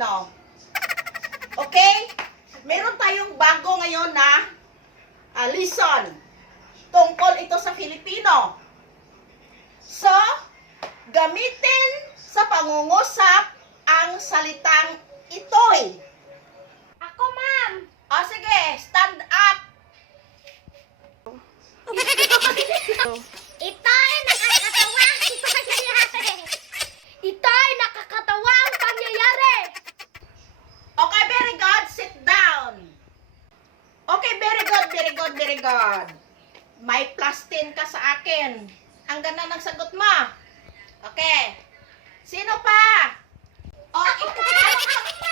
Filipino. Okay? Meron tayong bago ngayon na lesson. Tungkol ito sa Filipino. So, gamitin sa pangungusap ang salitang ito'y. Ako, ma'am. O sige, stand up. Ito'y nakakatawang pangyayari. Ito'y nakakatawang pangyayari. Okay, very good. Sit down. Okay, very good, very good, very good. May plus 10 ka sa akin. Ang ganda ng sagot mo. Okay. Sino pa? Oh, ikaw.